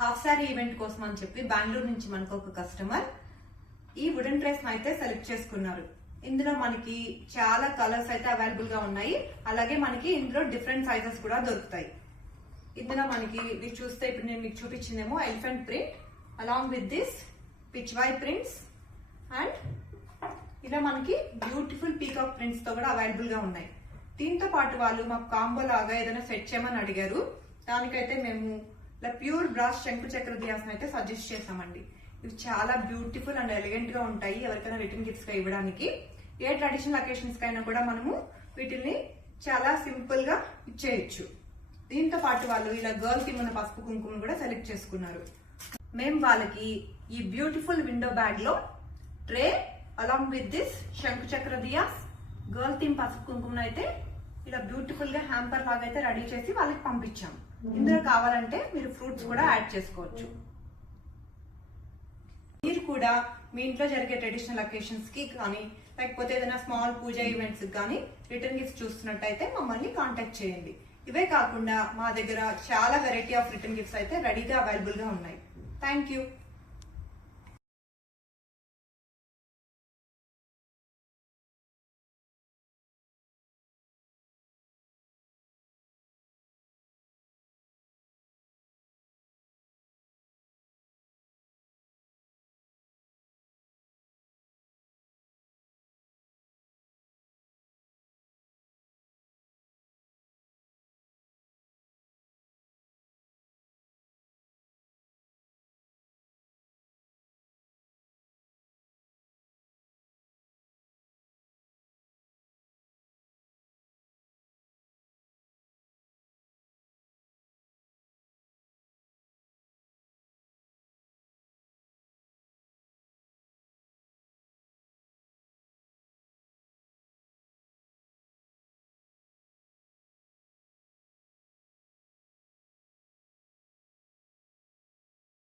Half sorry event కోసం అని చెప్పి బెంగళూరు నుంచి మనకు ఒక కస్టమర్ ఈ వుడెన్ డ్రెస్ అయితే సెలెక్ట్ చేసుకున్నారు. ఇందులో మనకి చాలా కలర్స్ అయితే అవైలబుల్ గా ఉన్నాయి. అలాగే మనకి ఇందులో డిఫరెంట్ సైజెస్ కూడా దొరుకుతాయి. ఇందులో మనకి మీరు చూస్తే ఇప్పుడు నేను మీకు చూపించిందేమో elephant print along with this Pichwai prints and ఇలా మనకి బ్యూటిఫుల్ పీకాక్ ప్రింట్స్ తో కూడా అవైలబుల్ గా ఉన్నాయి. దీంతో పాటు వాళ్ళు మాకు కాంబో లాగా ఏదైనా సెట్ చేయమని అడిగారు. దానికైతే మేము ఇలా ప్యూర్ బ్రాస్ శంకు చక్ర దియాస్ అయితే సజెస్ట్ చేసామండి. ఇవి చాలా బ్యూటిఫుల్ అండ్ ఎలిగెంట్ గా ఉంటాయి ఎవరికైనా రిటర్న్ గిఫ్ట్స్ గా ఇవ్వడానికి. ఏ ట్రెడిషనల్ అకేషన్స్ కైనా కూడా మనము వీటిని చాలా సింపుల్ గా ఇచ్చేయచ్చు. దీంతో పాటు వాళ్ళు ఇలా గర్ల్ థీమ్ ఉన్న పసుపు కుంకుమ కూడా సెలెక్ట్ చేసుకున్నారు. మేము వాళ్ళకి ఈ బ్యూటిఫుల్ విండో బ్యాగ్ లో ట్రే అలాంగ్ విత్ దిస్ శంకు చక్ర దియాస్ గర్ల్ థీమ్ పసుపు కుంకుమ అయితే ఇలా బ్యూటిఫుల్ గా హ్యాంపర్ లాగా అయితే రెడీ చేసి వాళ్ళకి పంపించాం. ఇందులో కావాలంటే మీరు ఫ్రూట్స్ కూడా యాడ్ చేసుకోవచ్చు. మీరు కూడా మీ ఇంట్లో జరిగే ట్రెడిషనల్ అకేషన్స్ కి కానీ లేకపోతే ఏదైనా స్మాల్ పూజ ఈవెంట్స్ కానీ రిటర్న్ గిఫ్ట్స్ చూస్తున్నట్టయితే మమ్మల్ని కాంటాక్ట్ చేయండి. ఇవే కాకుండా మా దగ్గర చాలా వెరైటీ ఆఫ్ రిటర్న్ గిఫ్ట్స్ అయితే రెడీగా అవైలబుల్ గా ఉన్నాయి. Thank you.